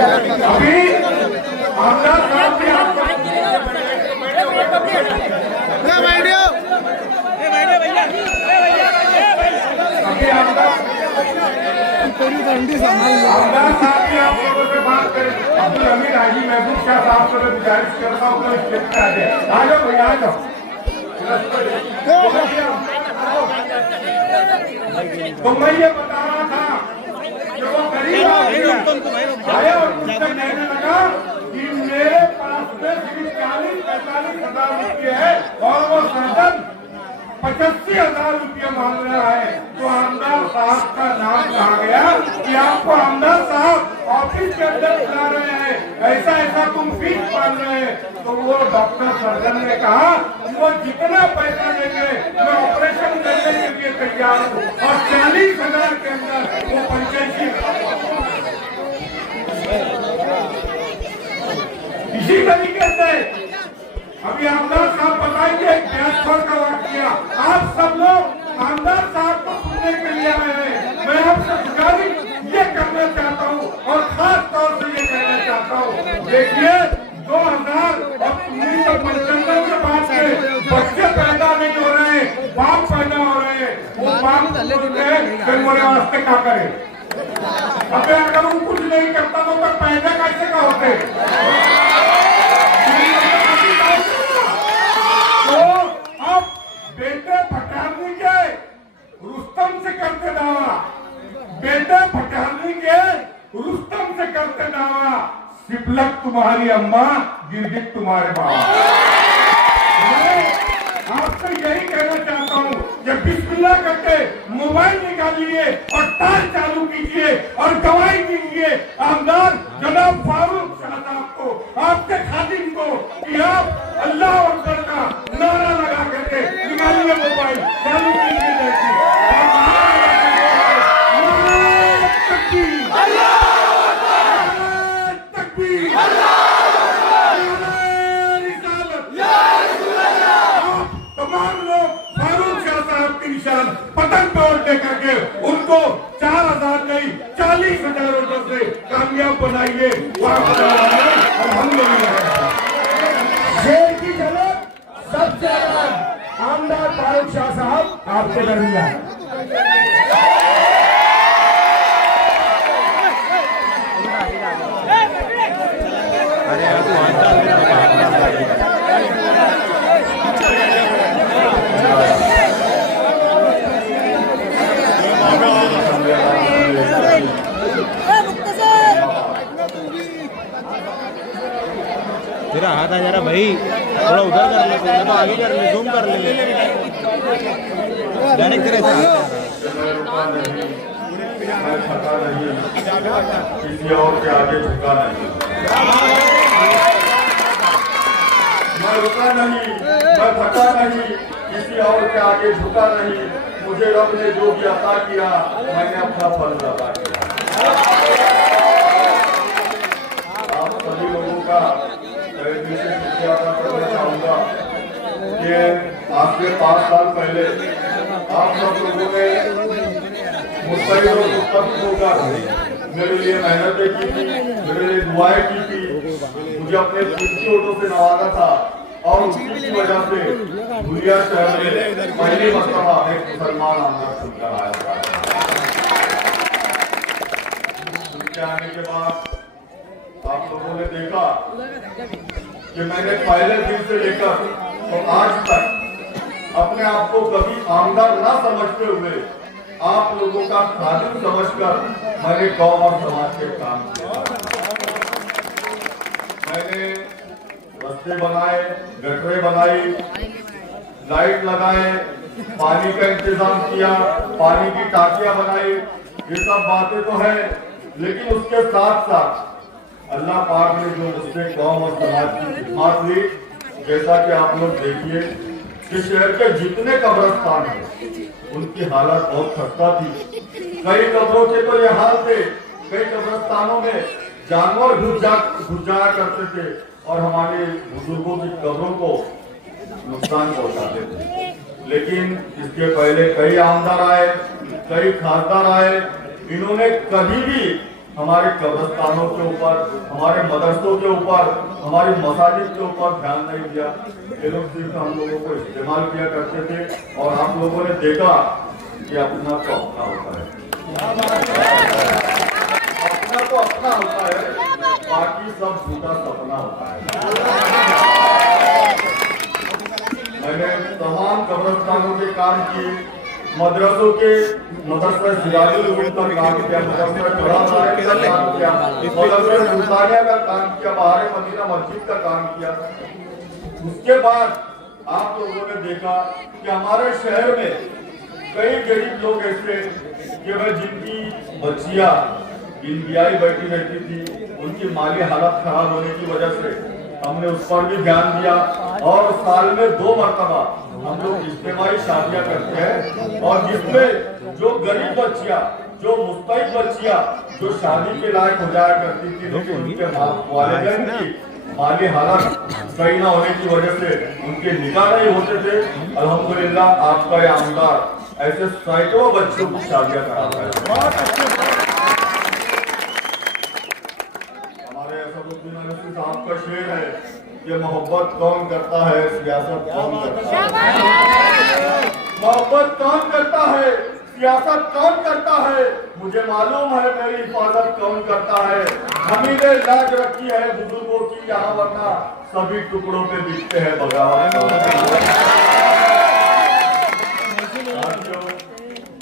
अभी आमदार साहब भी आपको आमदार साहब भी आप लोगों से बात करें। अब्दुल हमीद हाजी महबूब शाह साहब से मैं गुजारिश करता हूँ तो स्टेज पे आ जाओ भैया, आ जाओ। तो मैं ये बता रहा था कि वो गरीब आया और मुझसे कहने लगा कि मेरे पास में सिर्फ 40-45 हजार रुपये है और वो सदन 85,000 रुपये मांग रहा है। तो आमदार साहब का नाम कहा गया कि आपको आमदार साहब ऑफिस के अंदर बुला रहे हैं, ऐसा ऐसा तुम फीस मांग रहे हैं। तो वो डॉक्टर सर्जन ने कहा वो जितना पैसा लेंगे मैं ऑपरेशन करने के लिए तैयार हूँ और 40,000 के अंदर वो पंचायती। इसी तरीके से अभी आमदार साहब बताएंगे गैसखोर का वाकया। आप सब लोग आमदार साहब को सुनने के लिए आए हैं। मैं आपसे गुजारिश ये करना चाहता हूँ और खास तौर से ये कहना चाहता हूँ, देखिए 2019 के बाद से बच्चे पैदा नहीं हो रहे हैं, बाप पैदा हो रहे हैं। वो बाप मेरे वास्ते क्या करे? अबे अगर वो कुछ नहीं करता तो पैदा कैसे का होते? तो अब बेटे भटारनी के रुस्तम से करते दावा, बेटे भटारनी के रुस्तम से करते दावा, सिपलक तुम्हारी अम्मा, गिरगिट तुम्हारे बाबा। मैं आपसे यही कहना चाहता हूँ कि बिस्मिल्लाह करके मोबाइल निकालिए और तार चालू कीजिए और गवाही दीजिए आमदार जनाब फारूक शाह साहब को, आपके खादिम को कि आप अल्लाह अकबर का नारा लगा करके निकालिए मोबाइल, चालू कीजिए। देखिए तमाम लोग फारूक शाह साहब के निशान पतंग पे उड़ करके उनको 4,000 नहीं 40,000 वोटों से कामयाब बनाइए। शेर की झलक सबसे अलग आमदार फारूक शाह साहब आपके दरमियान। तेरा हाथ आ जा रहा भाई, थोड़ा उधर कर ले, तो आगे कर ले, जूम कर ले, डायरेक्ट तेरे साथ। किसी और के आगे झुका नहीं, मैं रुका नहीं, मैं थका नहीं, किसी और के आगे झुका नहीं। मुझे रब ने जो भी अता किया मैंने अपना फर्ज अदा किया। आप सभी लोगों का शुक्रिया अदा करना चाहूँगा कि आज से 5 साल पहले आप सब लोगों ने मुस्तैद और मुस्तक़बिल होकर मेरे लिए मेहनतें की थी, मेरे लिए दुआएं की थी, मुझे अपने कीमती वोटों से नवाजा था और उसी की वजह से दुनिया शहर में पहली मर्तबा एक मुसलमान आमदार चुनकर आया था। आने के बाद आप लोगों ने देखा कि मैंने पहले दिन से लेकर तो आज तक अपने आप को कभी आमदार ना समझते हुए आप लोगों का खादिम समझकर मैंने कौम और समाज के काम किया। मैंने रास्ते बनाए, गटरे बनाई, लाइट लगाए, पानी का इंतजाम किया, पानी की टाकियां बनाई। ये सब बातें तो है, लेकिन उसके साथ साथ अल्लाह पाक ने जो उससे कौम और समाज की खिदमत हुई, जैसा कि आप लोग देखिए कि शहर के जितने कब्रिस्तान हैं उनकी हालत बहुत खस्ता थी। कई कब्रों के तो ये हाल थे, कई कब्रिस्तानों में जानवर घुस जाया करते थे और हमारे बुजुर्गों की कब्रों को नुकसान पहुंचाते थे। लेकिन इसके पहले कई आमदार आए, कई खासदार आए, इन्होंने कभी भी हमारे कब्रिस्तानों के ऊपर, हमारे मदरसों के ऊपर, हमारी मसाजिद के ऊपर ध्यान नहीं दिया। ये लोग सिर्फ हम लोगों को इस्तेमाल किया करते थे और आप लोगों ने देखा कि अपना तो अपना होता है, अपना तो अपना होता है, बाकी सब झूठा सपना होता है। मैंने तमाम कब्रिस्तानों के काम किए, मदरसों के मदरसा सिराजुल उलूम का काम किया, मदरसा कुरान का काम किया, मदरसा सुल्तानिया का काम किया, बाहर मदीना मस्जिद का काम किया। उसके बाद आप लोगों ने देखा कि हमारे शहर में कई गरीब लोग ऐसे कि वह जिनकी बच्चियां बियाई बैठी रहती थी, उनकी माली हालत खराब होने की वजह से हमने उस पर भी ध्यान दिया और साल में 2 मरतबा हम लोग इज्तिमाई शादियां करते हैं और जिसमें जो गरीब बच्चियां, जो मुस्तैद बच्चियां जो शादी के लायक हो जाया करती थी लेकिन उनके वालिदैन की माली हालत सही न होने की वजह से उनके निकाह नहीं होते थे, अल्हम्दुलिल्लाह आपका ये आमदार ऐसे सैकड़ों बच्चों की शादियां कराता है। हमारे असदुद्दीन अवैसी साहब का शेर है कि मोहब्बत कौन करता है, सियासत कौन करता है। मोहब्बत कौन करता है, सियासत कौन करता है, मुझे मालूम है मेरी हिफाजत कौन करता है। हमी ने लाज रखी है बुजुर्गों की यहाँ, वरना सभी टुकड़ों पे दिखते हैं बगावत।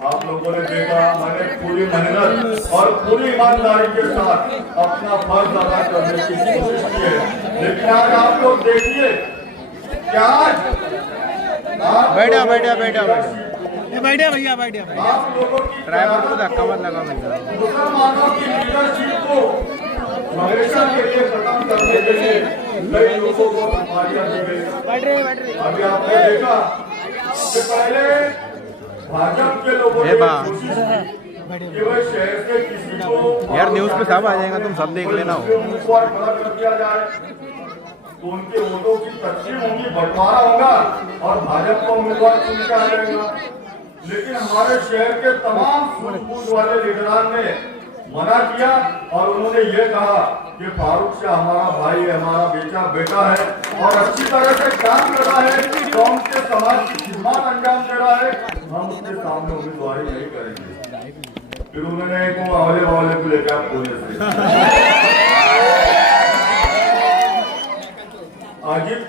आप लोगों ने देखा मैंने पूरी मेहनत और पूरी ईमानदारी के साथ अपना फर्ज अदा करने की कोशिश की है, लेकिन आज आप लोग देखिए क्या बैठा बैठा बैठा बैठे भैया बैठे। आप लोगों की ड्राइवर को धक्का मत लगा भैया। मुसलमानों की लीडरशिप को हमेशा के लिए खत्म करने के लिए कई लोगों को बीमारियां दी गई। अभी आपने देखा कि पहले भाजपा के लोगों ने कोशिश की कि वह शहर से किसी को यार न्यूज़ पे सब आ जाएगा, तुम सब देख लेना। उम्मीदवार खड़ा कर दिया जाए तो उनके वोटों की तकसीम होगी, बंटवारा होगा और भाजपा का उम्मीदवार चुन के आ जाएगा। लेकिन हमारे शहर के तमाम सूझबूझ वाले लीडरान ने मना किया और उन्होंने ये कहा कि फारूक शाह हमारा भाई है, हमारा बेटा है और अच्छी तरह से काम कर रहा है, कौम के समाज की खिदमत अंजाम दे रहा है, हम उसके सामने उम्मीदवारी नहीं करेंगे। फिर उन्होंने एक हवाले को लेकर आप पुणे से अजीत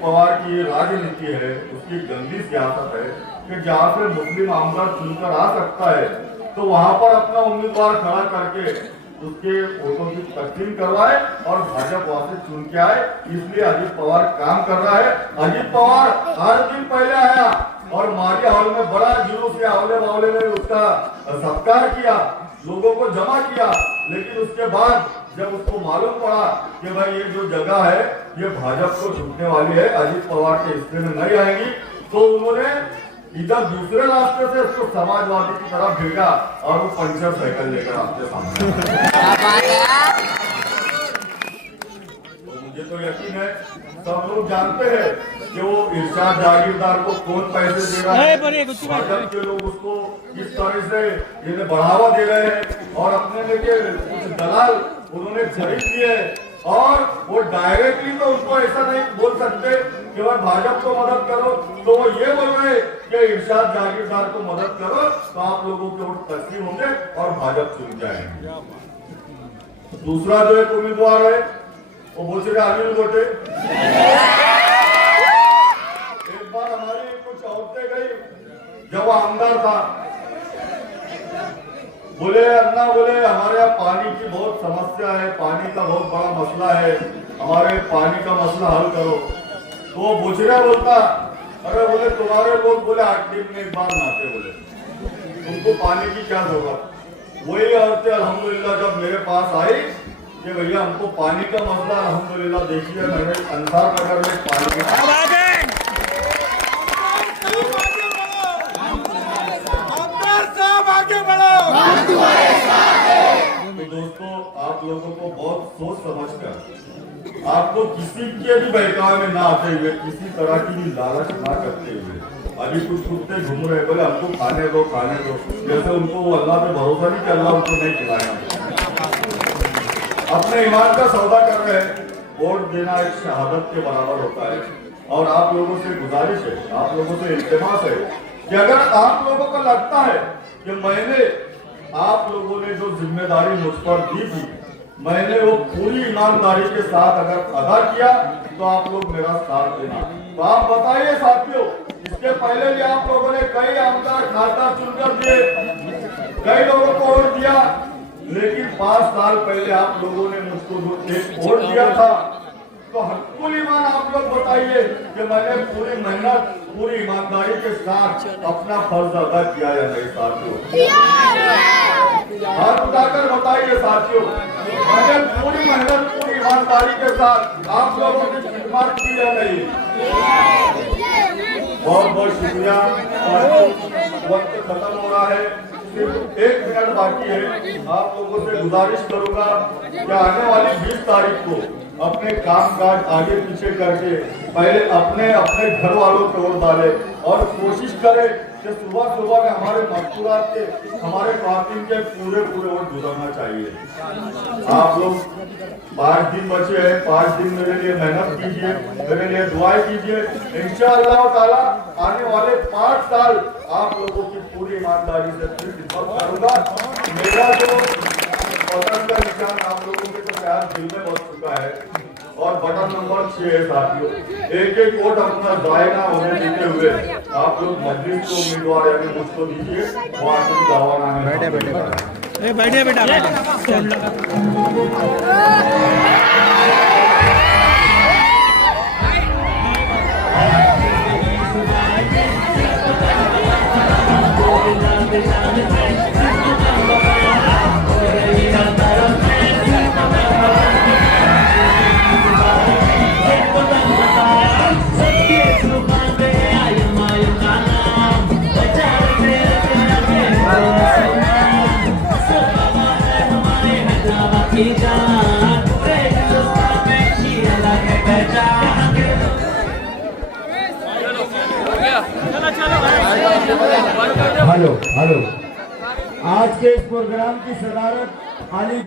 पवार की राजनीति है, उसकी गंदी सियासत है कि जहाँ से मुस्लिम आमदार चुनकर आ सकता है तो वहां पर अपना उम्मीदवार खड़ा करके उसके वोटों की तकसीम करवाए और भाजपा वहां से चुन के आए। इसलिए अजीत पवार काम कर रहा है। अजीत पवार 8 दिन पहले आया और मारिया हॉल में बड़ा जुलूस या हौले में उसका सत्कार किया, लोगों को जमा किया, लेकिन उसके बाद जब उसको मालूम पड़ा कि भाई ये जो जगह है ये भाजपा को छूटने वाली है, अजीत पवार के हिस्से में नहीं आएगी, तो उन्होंने इधर दूसरे रास्ते से उसको समाजवादी की तरफ भेजा और वो पंचर साइकिल लेकर आपके सामने। तो मुझे तो यकीन है सब लोग जानते हैं कि वो इरशाद जागीरदार को कौन पैसे दे रहा है, भाजपा के लोग उसको किस तरह से इन्हें बढ़ावा दे रहे हैं और अपने लेके कुछ दलाल उन्होंने खरीद लिए और वो डायरेक्टली तो उनको ऐसा नहीं बोल सकते कि भाई भाजपा को मदद करो, तो वो ये बोल रहे कि इरशाद जागीरदार को मदद करो तो आप लोगों के वोट तस्लीम होंगे और भाजपा चुन जाएंगे। दूसरा जो एक उम्मीदवार है वो बोचरे अनिल गोटे। एक बार हमारी कुछ औरतें गई जब वो आमदार था, बोले अन्ना बोले हमारे यहाँ पानी की बहुत समस्या है, पानी का बहुत बड़ा मसला है, हमारे पानी का मसला हल करो। तो वो बोचरा बोलता अरे बोले तुम्हारे लोग बोले 8 दिन में एक बार नहाते, बोले तुमको पानी की क्या जरूरत। वही औरतें अल्हम्दुलिल्लाह जब मेरे पास आई कि भैया हमको पानी का मसला, अल्हम्दुलिल्लाह देखिए मैंने अंसार नगर में पानी दोस्तों आप लोगों को बहुत सोच समझकर आपको किसी के भी बहकावे में ना आते हुए, किसी तरह की भी लालच ना करते हुए, अभी कुछ कुत्ते घूम रहे बोले हमको खाने दो, जैसे उनको वो अल्लाह पे भरोसा नहीं कि अल्लाह उनको नहीं खिलाएगा। अपने ईमान का सौदा कर रहे हैं। वोट देना एक शहादत के बराबर होता है। और आप लोगों से गुजारिश है, आप लोगों से इल्तिमास है कि अगर आप लोगों को लगता है कि मैंने आप लोगों ने जो जिम्मेदारी मुझ पर दी थी, मैंने वो पूरी ईमानदारी के साथ अगर अदा किया, तो आप लोग मेरा साथ देना। तो आप बताइए साथियों, इसके पहले भी आप लोगों ने कई आमदार खाता चुनकर दिए, कई लोगों को वोट दिया, लेकिन 5 साल पहले आप लोगों ने मुझको एक वोट दिया था। तो हक्कुल ईमान आप लोग बताइए कि मैंने पूरी मेहनत, पूरी ईमानदारी के साथ अपना फर्ज अदा किया या नहीं साथियों? हाथ उठाकर बताइए साथियों, मैंने पूरी मेहनत, पूरी ईमानदारी के साथ आप लोगों की खिदमत की या नहीं? बहुत बहुत शुक्रिया। वक्त खत्म हो रहा है, सिर्फ 1 मिनट बाकी है। आप लोगों से गुजारिश करूंगा कि आने वाली 20 तारीख को अपने कामकाज आगे पीछे करके पहले अपने घर वालों को वोट डाले और कोशिश करें कि सुबह सुबह में हमारे मजदूरात के, हमारे खातिन के पूरे वोट गुजरना चाहिए। आप लोग 5 दिन बचे हैं, 5 दिन मेरे लिए मेहनत कीजिए, मेरे लिए दुआएं कीजिए। इंशाअल्लाह ताला आने वाले 5 साल आप लोगों की पूरी ईमानदारी से खिदमत करूंगा। मेरा जो बटन का निशान आप लोगों के तो प्यार दिल में बस चुका है और बटन नंबर 6 है साथियों। एक वोट अपना जाए ना होने देते हुए आप लोग मजलिस को उम्मीदवार यानी मुझको दीजिए। वो आखिरी दावा है। बैठे बेटा हेलो आज के इस प्रोग्राम की सदारत